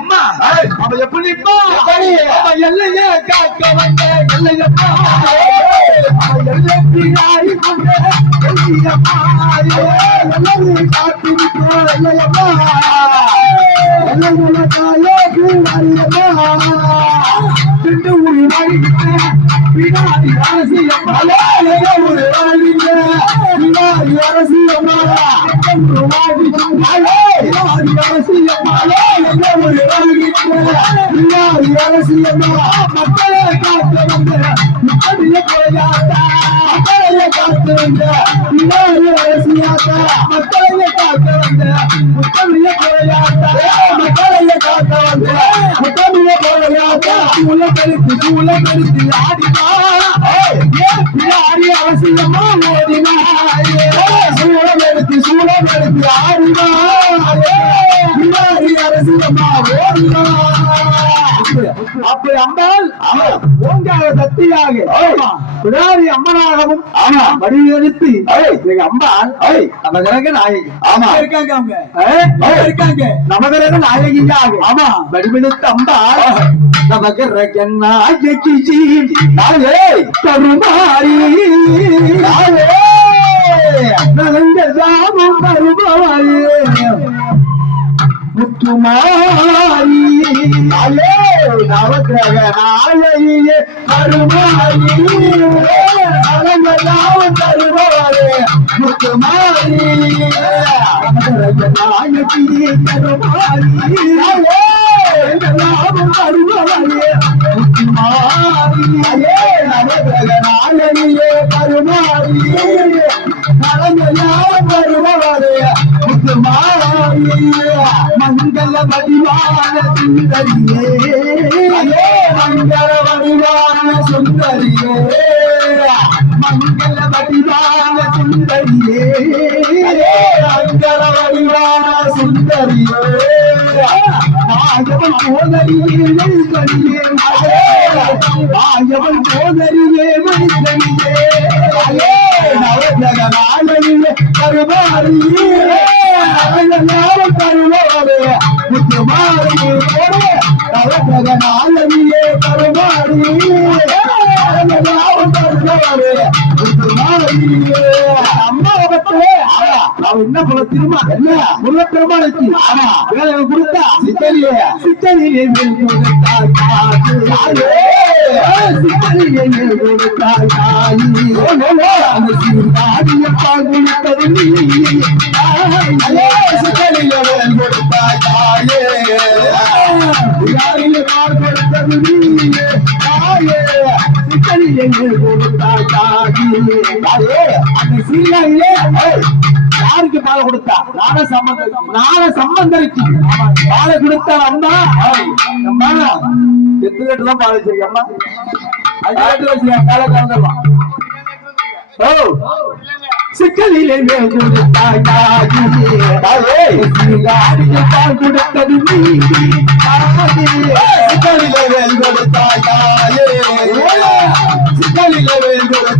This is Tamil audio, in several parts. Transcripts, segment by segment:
அம்மா. ஏய். அவ எப்படிப்பா எப்படி? அவ எல்லையே காக்க வந்த எல்லையப்பா அவ எல்லை பின்னாடி கொண்ட எல்லையப்பா எல்லையை காத்திருக்கோ எல்லையப்பா எல்லையுள்ள தாயே பூவாரியம்மா திண்டு வாழ்கிட்ட பின்னாடி அரசியம்மா ஒரு வாழ்கிட்ட பின்னாடி அரசியம்மா ஒரு வாழ்கிட்ட பின்னாடி அரசியம்மா ஒரு வாழ்கிட்ட பின்னாடி அரசியம்மா மக்களை காக்க வந்த மக்களைய போயாத்தா மக்களைய காக்க வந்த பின்னாடி அரசியாத்தா மக்களைய காக்க வந்த மக்களைய போயாத்தா சூழ கருத்து சூழ கருத்து ஆடினா பின்னாடி அவசியமா ஓடினா ஆடினா. ஓடினா அப்படி அம்பாள் ஓங்கார சக்தியாக பிடாரி அம்மனாகவும் ஆமா. வடிவெடுத்து. எங்க அம்பாள். நம்ம கிரக நாயகி. ஆமா. இருக்காங்க அவங்க. இருக்காங்க. நவகிரக நாயகியாக. ஆமா. வடிவெடுத்த அம்பாள் நம்ம கிரக நாயகி. நாயே. கருமாரி நலங்க சாமம் கருமாரி முத்துமாரி நாயகி கருமாரி நாயே நலாபம் கருமாரி முத்துமாரி நாயே நவகிரக நாயகியே கருமாரி நலங்கெல்லாம் வருபவரே முத்துமாரியே மங்கள வடிவான சுந்தரியே சுந்தரியே அயே மங்கள வடிவான சுந்தரியே மாயவன் சோதரியே மெய்தனியே மாயவன் சோதரியே மெய்தனியே அயே கருமாரியே முத்துமாரியே கருமாரியே முத்துமாரியே என்ன போல திரும்ப என்ன? முருக பெருமாளுக்கு ஆமா. வேலை கொடுத்தா சித்தலியே சித்தலியே மேல் கொடுத்தாய் சித்தலியே மேல் கொடுத்தாய் காயி பால் கொடுத்தது நீ. சித்தலியே மேல் கொடுத்தாய் காயே யாரிலே பால் கொடுத்தது நீ? சித்தலியே மேல் அந்த யாருக்கு பாலை கொடுத்தா? நான சம்பந்தம் நான சம்பந்தருக்கு. பாலை கொடுத்தா அம்மா அம்மா எத்து கட்டு தான் பால் வச்சிருக்க அம்மா. அஞ்சு கட்டு வச்சிருக்க காலை கலந்துடலாம் ஓ சிக்கலிலே மேல் கொடுத்தாய் தாயே சிங்காரியை பால் கொடுத்தது நீ சிக்கலிலே மேல் கொடுத்தாய் தாயே சிக்கலிலே மேல் கொடுத்தாய்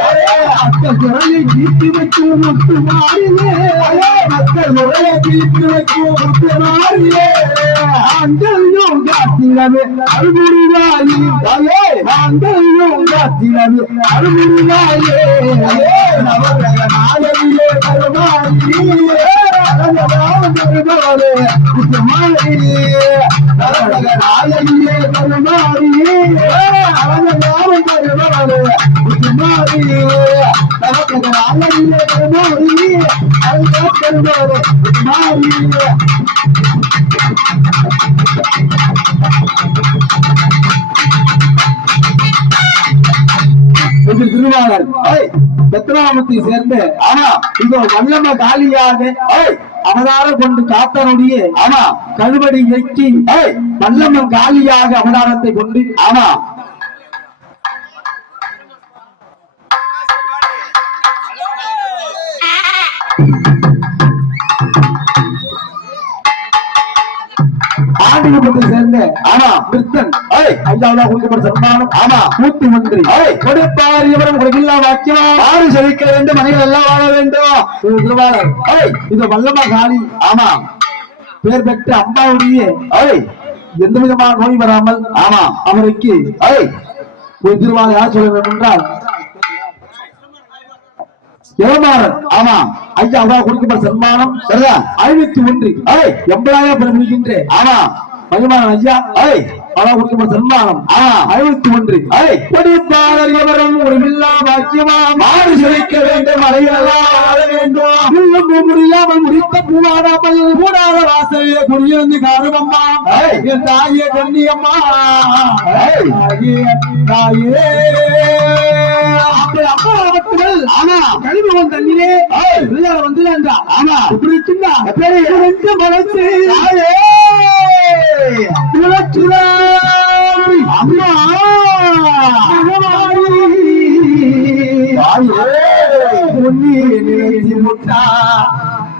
மாறிலே தீர்த்து வைக்கும் முத்து மாறிலே மக்கள் முறையை தீர்த்து வைக்கும் முத்து மாறிலே ஆண்களும் காத்தினவே நவரக நவரக அழகராம் கருமாரே முத்துமாரியே திருவாளர் பத்ராமத்தை சேர்ந்த ஆமா இதோ வல்லம காலியாக அவதாரம் கொண்டு காத்தனுடைய ஆனா கழுவடி எட்டி வல்லம காலியாக அவதாரத்தை கொண்டு ஆனா ஆமா ஆண்டிகுப்பத்தை சேர்ந்த ஆமா. விருத்தன் ஏய். ஐயாவதா கொடுக்கப்பட்ட சன்மானம் ஆமா. மூர்த்தி மந்திரி கொடுப்பார் இவரும் கொடுக்கில்லா வாக்கியம்? ஆறு செழிக்க வேண்டும்? மனிதர்கள் எல்லாம் வாழ வேண்டும். இது திருவாளர் ஏய். இது வல்லமா காளி. ஆமா. பேர் பெற்ற அம்பாவுடைய ஏய். எந்த விதமான நோய் வராமல் ஆமா. அவருக்கு ஏய். ஒரு திருவாளர் யார் சொல்ல வேண்டும் என்றால் இளமாறன் ஆமா. ஐயா அவரா கொடுக்கப்பட்ட சன்மானம் சரிதான். ஐநூத்தி ஒன்று. பெறுகின்ற ஆமா. மகிமான் ஐயா. அவரா கொடுக்கப்பட்ட சன்மானம். ஐநூத்தி ஒன்று. ஏய் படிப்பாளர் எவரும் உரிமில்லா பாக்கியமா மாறு செழிக்க வேண்டும் எல்லாம் வாழ வேண்டும். உள்ளும் முடியாமல் முடித்த பூவாடாமல் பூடாத வாசலே குடியிருந்து காரணம்மா. என் தாயே கண்ணியம்மா. தாயே அப்படி அப்பா அவர்கள் ஆமா கழிவு வந்த தண்ணிலே ஏய். விளையாட வந்து ஆமா. இப்படி? நெஞ்ச மனசு தாயே. துளச்சுழாமி. அம்மா பொன்னி முட்டா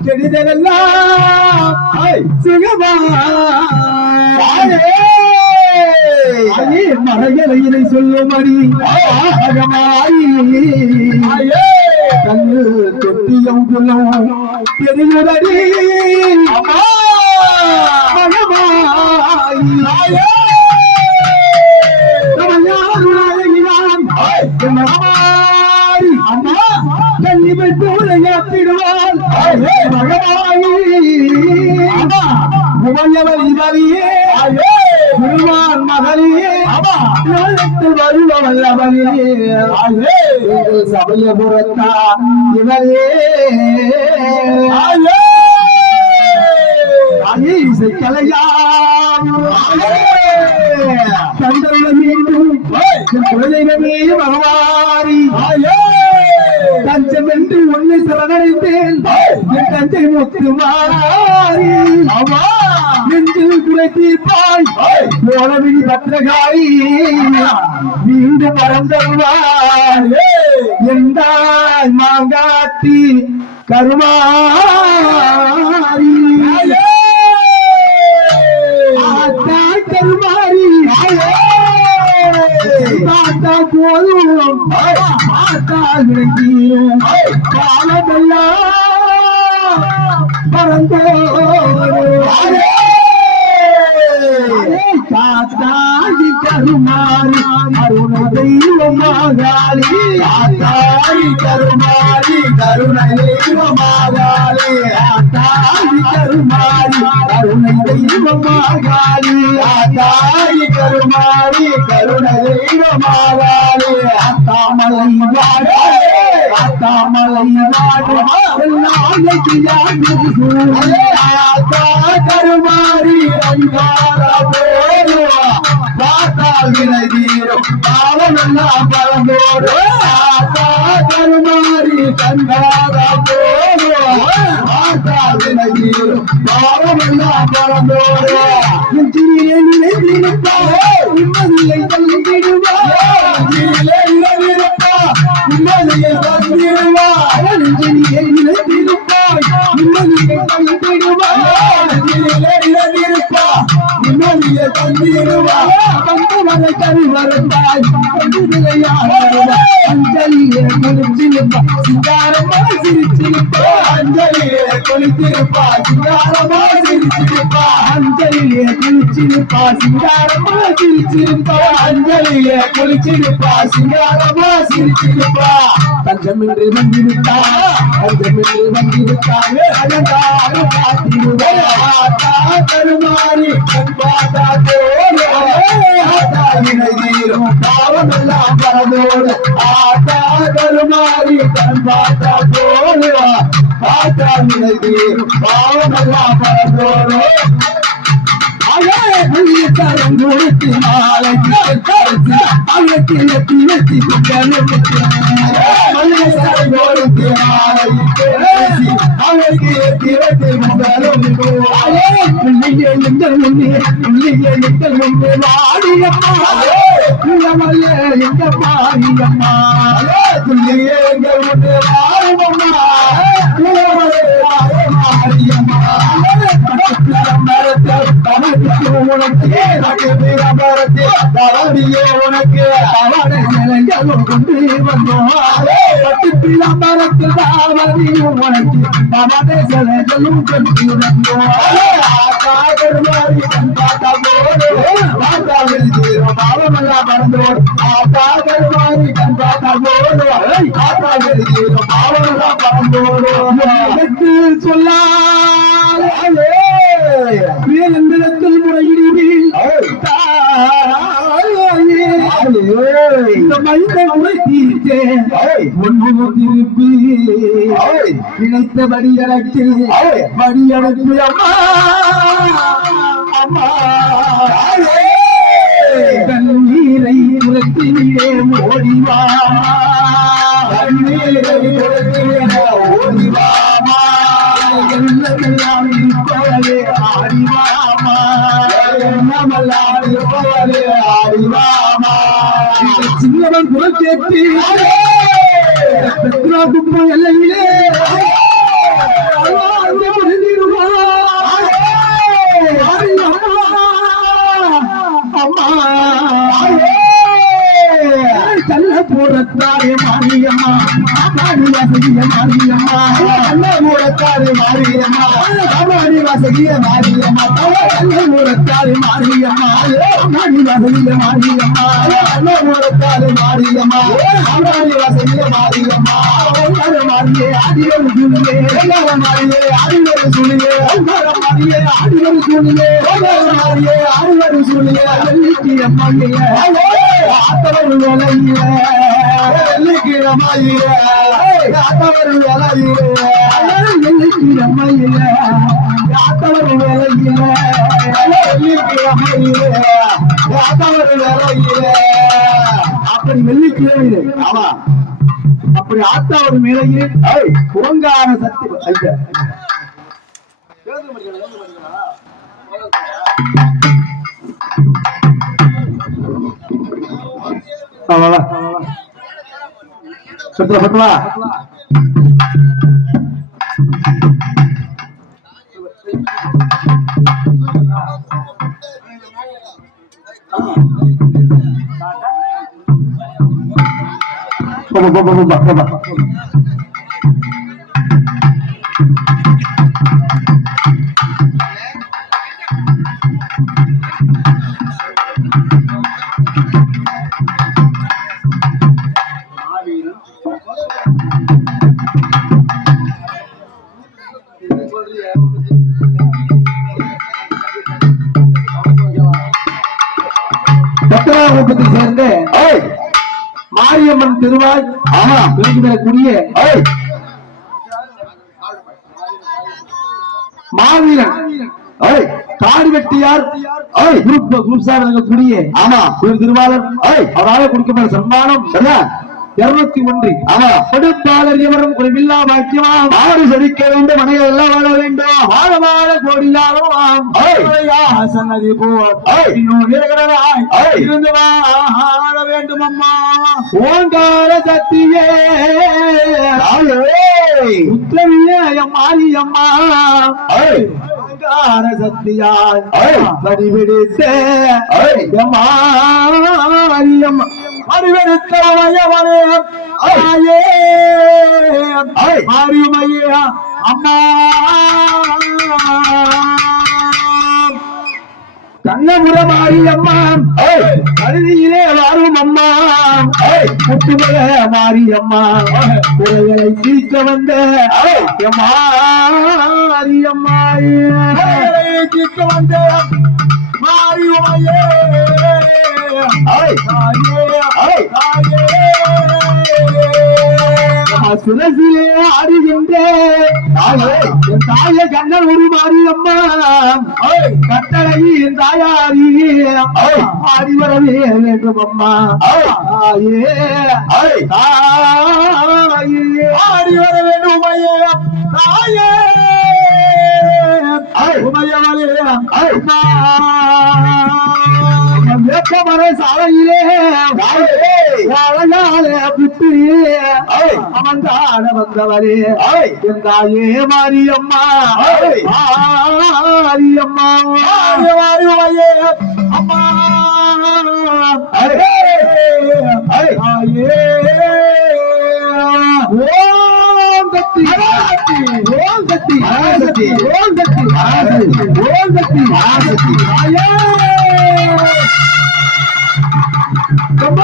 கெடுதலெல்லாம் ஏய் சுகமா மறையலையினை சொல்லும்படி மகமாயி கண்ணு தொட்டியம் குலம் பெரியுதடி அம்மா திருவான் மகளியே நாளத்தில் வருபவள் அவளே தாயே எங்கள் சமயபுரத்தா இவரே. தாயே அணி இசைக்கலையாம் கந்தர்வ மீண்டும் குலதெய்வமே பகவாரி தஞ்சம் என்று உன்னை சரணடைந்தேன் என் தஞ்சை முத்து மாறி நெஞ்சில் குறைத்தீர்ப்பாய் போலவிழி பத்திரகாரி மீண்டும் மறந்தருவாய் எந்தாய் கருமாரி ஆத்தாய் கருமாரி பார்த்தா போதும். பார்த்தா விளங்கியும். காலமெல்லாம் கருமாறி அருண தெய்வமாகாளி ஆத்தாரி கருமாறி கருணை தெய்வமாகாளி ஆத்தாரி கருமாறி கருணை தெய்வமாகாளி ஆத்தாரி கருமாறி கருணை தெய்வமாகாளி அத்தாமலை வாழே. அத்தாமலை கருமாறி பார்த்தால் வினை தீரும் பாவமெல்லாம் பழந்தோடு கருமாறி கண்டாரா பார்த்தால் வினை தீரும் பாவமெல்லாம் பழந்தோடு நிம்மதியை நெஞ்சிலே நினைத்திருப்பாய் நிம்மதியை தந்திடுவா நெஞ்சிலே நிம்மதியை தந்திடுவா வந்து வர கவி வரந்தாய் வந்து விளையாடுவா அஞ்சலியே குளிர்ச்சிருப்பா சிங்காரமா சிரிச்சிருப்பா. அஞ்சலியே குளிர்ச்சிருப்பா சிங்காரமா சிரிச்சிருப்பா. அஞ்சலியே குளிர்ச்சிருப்பா சிங்காரமா சிரிச்சிருப்பா. அஞ்சலியே குளிர்ச்சிருப்பா சிங்காரமா சிரிச்சிருப்பா தஞ்சமின்றி வந்து விட்டா தஞ்சமின்றி வந்து விட்டாங்க ஆத்தா கருமாறி கண் பார்த்தா போதும் பாவமெல்லாம் பரதோடு ஆத்தா கருமாறி கண் பார்த்தா ஆத்தா நிலை பாவமெல்லாம் கரங்குழுத்தி மாலை அவளுக்கு எத்தி எத்தி கரங்குழுத்தி மாலை அவளுக்கு எத்தி எத்தி முகலும் பிள்ளையே எங்கள் முன்னே பிள்ளையே எங்கள் முன்னே வாடியம்மா இளமல்ல எங்க பாரியம்மா உனக்கு எனக்கு வீரமரத்தே தரணியே உனக்கு. அவனை நிலைகளும் கொண்டு வந்தோம். பட்டு பிளம்பரத்தில் தாவணியும் உனக்கு. அவனை சிலைகளும் கொண்டு வந்தோம். காதல் மாறி கண்டாட்டா போடு மாதாவில் தீரம் பாவமெல்லாம் மறந்தோடு காதல் மாறி கண்டாட்டா போடு மாதாவில் தீரம் பாவமெல்லாம் மறந்தோடு எனக்கு சொல்லாலே வேலந்திரத்தில் திருப்பி நினைத்தபடி எனக்கு படி அனுப்பி அம்மா அம்மா கண்ணீரை உரத்தினிலே ஓடிவாமா எல்லாம் இருப்பவரே ஆடிவா சின்னவன் குரல் கேட்டு பெத்ரா குப்பம் எல்லையிலே. அம்மா! போறத்தாரே மாரியம்மா. காடி வசதிய மாரியம்மா. கண்ண மூலத்தாரு மாரியம்மா. காமாடி வசதிய மாரியம்மா. கல்ல போறத்தாரே மாரியம்மா. காடி வசதிய மாரியம்மா. கண்ண மூலத்தாரு மாரியம்மா காமாடி வசதிய மாரியம்மா ஓங்கார மாரியே ஆடிவரு சூழியே எங்கார மாரியே ஆடிவரு சுழியே ஓங்கார மாரியே ஆடிவரு சூழியே மாரியே ஆடிவரு சுழியே வெள்ளிக்கு அம்மையில ஆத்தவர் வேலையில வெள்ளிக்கிழமையிலே ஆத்தவர் வேலையிலே வெள்ளிக்கு அப்படி வெள்ளிக்கிழமையிலே ஆமா. அப்படி ஆத்தாவர் மேலையே புறங்கார சக்தி ஐயா Sawalah. Setelah fatwa. Bapak, bapak, bapak, bapak. வரக்கூடிய ஏய். மாவீரன். காடு வெட்டியார். குரூப் குரூப் சார் விளங்கக்கூடிய ஆமா. ஒரு திருவாளர். அவரால் கொடுக்கப்பட்ட சன்மானம். சரியா? இருநூத்தி ஒன்று. கொடுப்பாளர் எவரும் குறைவில்லா பாக்கியமா ஆறு செழிக்க வேண்டும் மனைகள் எல்லாம் வாழ வேண்டும். வாழ வாழ கோடில்லாதவாம் ஏய். சன்னதி ஏய். இருந்து வாழ வேண்டும் அம்மா. ஓங்கார சத்தியே. ஏய் உத்தமியே மாரியம்மா ஏய் ஓங்கார ஏய். வடிவெடுத்த. மாரியம்மா ஏய். மாரியம்மையே அம்மா. கண்ணபுர மாரியம்மா கருதியிலே வாரும் அம்மா. முத்துமல மாரியம்மா குறைகளை தீர்க்க வந்த அம்மா. மாரியம்மா தீர்க்க வந்த தாயே சுரசிலே ஆடுகின்ற. தாயே. என் தாய கண்ணன் ஒரு மாரியம்மா கட்டளையின் தாயாரி. ஆடி வரவே வேண்டும் அம்மா. தாயே தாயே. ஆடி வர வேண்டும் தாயே. உமையவளே. அம்மா. சாலையிலே புத்திரியே அமர்ந்தாட வந்தவரே. என் தாயே மாரியம்மா. மாரியம்மா. அம்மா. தாயே ஓம் சக்தி ஓம் சக்தி ஓம் சக்தி ஓம் சக்தி ஓம் சக்தி சக்தி தாயே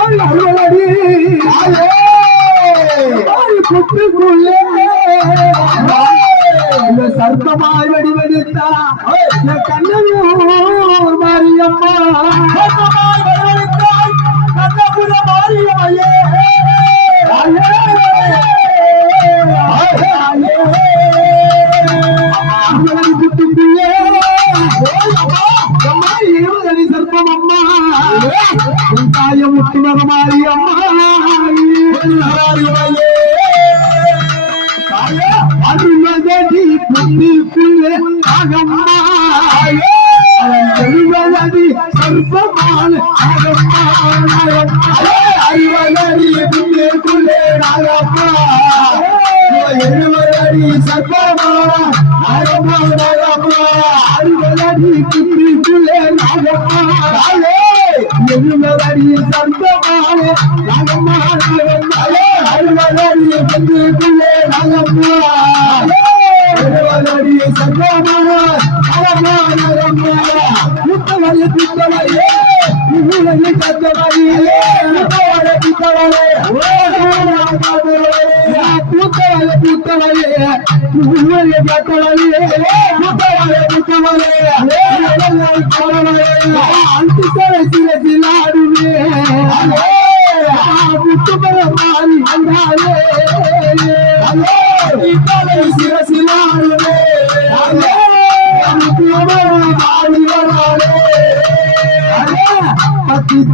கம்மாள் அலுவலடி குட்டுக்குள்ளே இந்த வடிவெடுத்தா கண்ணனூர் மாரியம்மா மாரியம்மையே முத்துமக மாரியம்மா அருள்வதடி பொன்னிற்குள்ளே அகம்மா அவன் எழுவதடி சர்ப்பமான அகம்மா அறிவதடி பொன்னிற்குள்ளே அகம்மா எழுவதடி சர்ப்பமான அகம்மா அறிவதடி பொன்னிற்குள்ளே அகம்மா எழுவதடி சர்ப்பமான அகம்மா அகம்மா அறிவதடி பொன்னிற்குள்ளே முத்தவழி பித்தவழியே உலகி கத்தவழியே முத்தவழி பித்தவழி பூத்தவழி பித்தவழி உலகி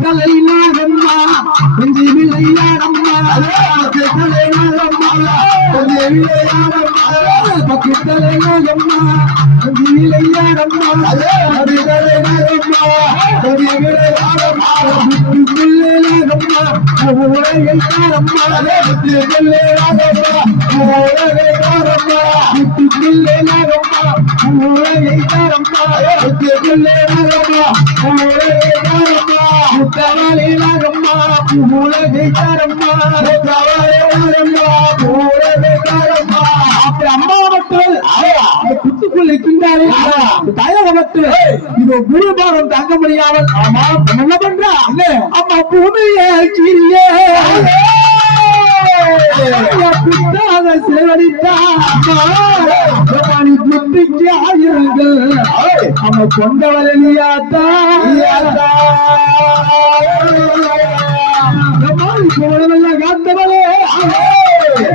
தலை நாகம்மா கொஞ்சி விளையாடம்மா தலை நாகம்மா கொஞ்சி விளையாடம்மா பத்து தலை நாகம்மா கொஞ்சி விளையாடம்மா பத்து தலை நாகம்மா கொஞ்சி விளையாடம்மா புத்துக்குள்ளே நாகம்மா உலகை காரம்மா புத்துக்குள்ளே நாகம்மா உலகை காரம்மா புத்துக்குள்ளே நாகம்மா உலகை காரம்மா புத்துக்குள்ளே நாகம்மா உலகை காரம்மா முத்தவளே நாகம்மா உலகை காரம்மா முத்தவளே நாகம்மா உலகை காரம்மா அப்படி அம்மா மக்கள் அந்த குத்துக்குள் இருக்கின்றாரே அந்த மக்கள் இது குருபாரம் தங்க முடியாமல் ஆமா என்ன பண்றா? அம்மா பூமியே கீழே புத்தாக செலவழித்தா. புத்திக்கு ஆயிருங்கள் நம்ம கொண்டவரை காத்தவளே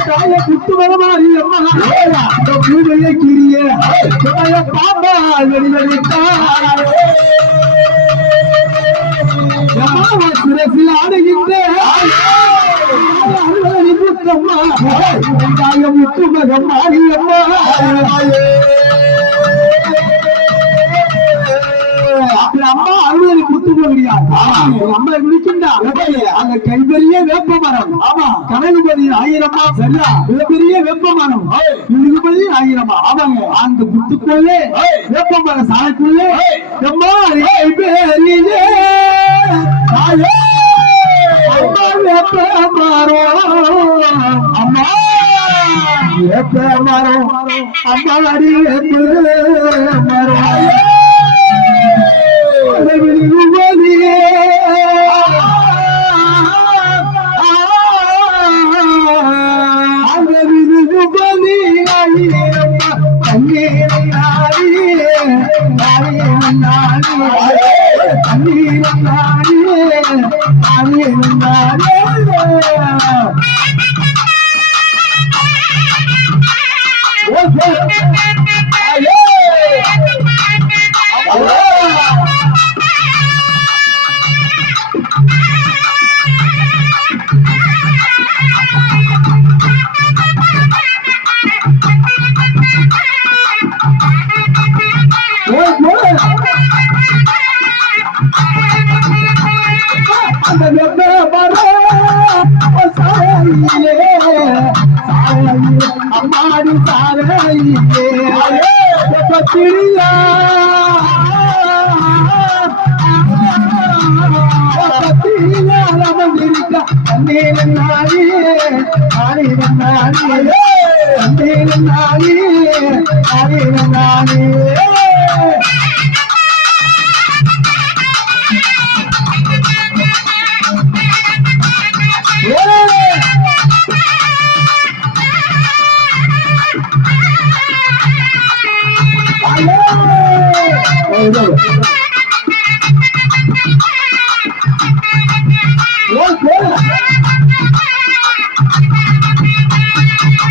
தாய அம்மா கிரிய ஆடுகின்ற அருளி முத்தம்மா மாரியம்மா அப்படி அம்மா அருளி முத்து முடியாது அம்மா விழிக்கின்றா அந்த கைப்பெரிய வேப்ப மரம் ஆமா. கனகுபதி ஆயிரமா சரியா மிகப்பெரிய வேப்ப மரம் மிகப்பெரிய ஆயிரமா ஆமாங்க அந்த புத்துக்குள்ளே வேப்ப மரம் சாலைக்குள்ளே அம்மா கைப்பெரிய தாயே அம்மா வேப்ப மரம் அம்மா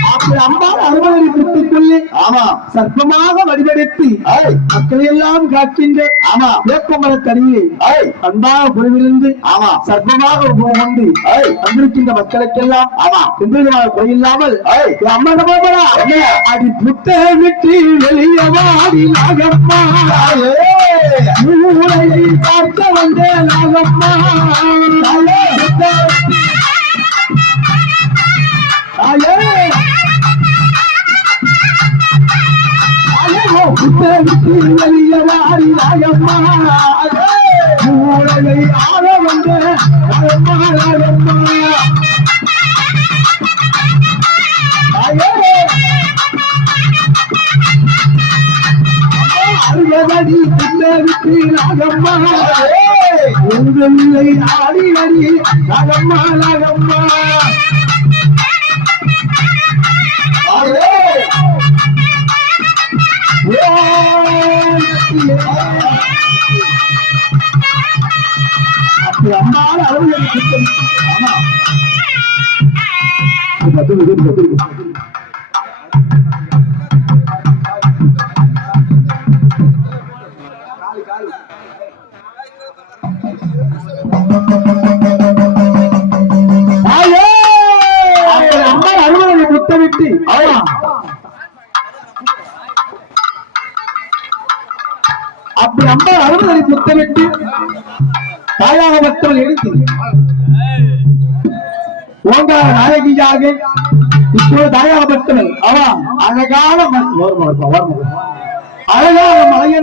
அப்படி அம்பாள் அறுபது குட்டிக்குள்ளே ஆமா. சர்ப்பமாக வடிவெடுத்து ஐய் மக்களை எல்லாம் காக்கின்ற ஆமா. வேப்பமரத்தடியிலே ஐய் அன்பாக குழுவிலிருந்து ஆமா. கொண்டு ஐய் வந்திருக்கின்ற மக்களுக்கெல்லாம் ஆமா. எந்தவிதமான குறையில்லாமல் அடி புத்த விட்டு வெளியே வாடி நாகம்மா. ஊரை பார்க்க வந்த நாகம்மா. எங்களை ஆடி. அடி நாகம்மா நாகம்மா அப்படி ஆமா. பத்து பத்து. அம்மா அறுபதை முத்தமிட்டு தாயாக மற்றவள் எடுத்து ஓங்கார நாயகியாக இப்போது தாயாக மற்றவள் அவன் அழகான ம- ஓர்ம, ஓர்ம, அழகான மலையனும்